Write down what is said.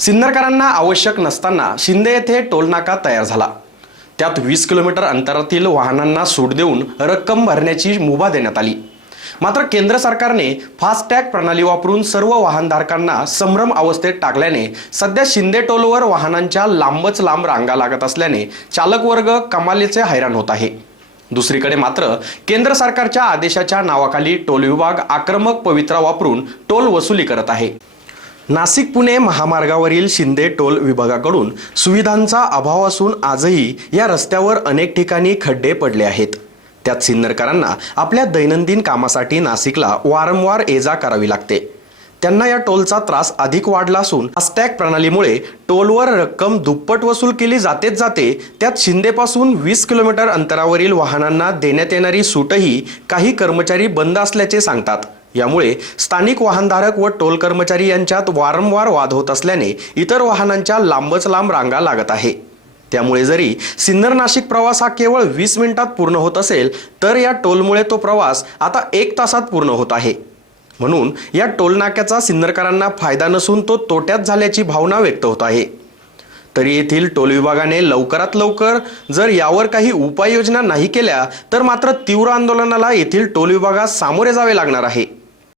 सिन्नरकरांना आवश्यक नसताना शिंदे येथे टोलनाका तयार झाला. त्यात वीस किलोमीटर अंतरातील वाहनांना सूट देऊन रक्कम भरण्याची मुभा देण्यात आली. मात्र केंद्र सरकारने फास्टॅग प्रणाली वापरून सर्व वाहनधारकांना संभ्रम अवस्थेत टाकल्याने सध्या शिंदे टोलवर वाहनांच्या लांबच लांब रांगा लागत असल्याने चालक वर्ग कमालीचे हैराण होत आहे. दुसरीकडे मात्र केंद्र सरकारच्या आदेशाच्या नावाखाली टोल विभाग आक्रमक पवित्रा वापरून टोल वसुली करत आहे. नाशिक पुणे महामार्गावरील शिंदे टोल विभागाकडून सुविधांचा अभाव असून आजही या रस्त्यावर अनेक ठिकाणी खड्डे पडले आहेत. त्यात सिन्नरकरांना आपल्या दैनंदिन कामासाठी नाशिकला वारंवार ये जा करावी लागते. त्यांना या टोलचा त्रास अधिक वाढला असून फास्टॅग प्रणालीमुळे टोलवर रक्कम दुप्पट वसूल केली जातेच जाते. त्यात शिंदेपासून वीस किलोमीटर अंतरावरील वाहनांना देण्यात येणारी सूटही काही कर्मचारी बंद असल्याचे सांगतात. यामुळे स्थानिक वाहनधारक व टोल कर्मचारी यांच्यात वारंवार वाद होत असल्याने इतर वाहनांच्या लांबच लांब रांगा लागत आहे. त्यामुळे जरी सिन्नर नाशिक प्रवास हा केवळ वीस मिनिटात पूर्ण होत असेल तर या टोलमुळे तो प्रवास आता एक तासात पूर्ण होत आहे. म्हणून या टोलनाक्याचा सिन्नरकरांना फायदा नसून तो तोट्यात झाल्याची भावना व्यक्त होत आहे. तरी येथील टोल विभागाने लवकरात लवकर जर यावर काही उपाययोजना नाही केल्या तर मात्र तीव्र आंदोलनाला येथील टोल विभागास सामोरे जावे लागणार आहे.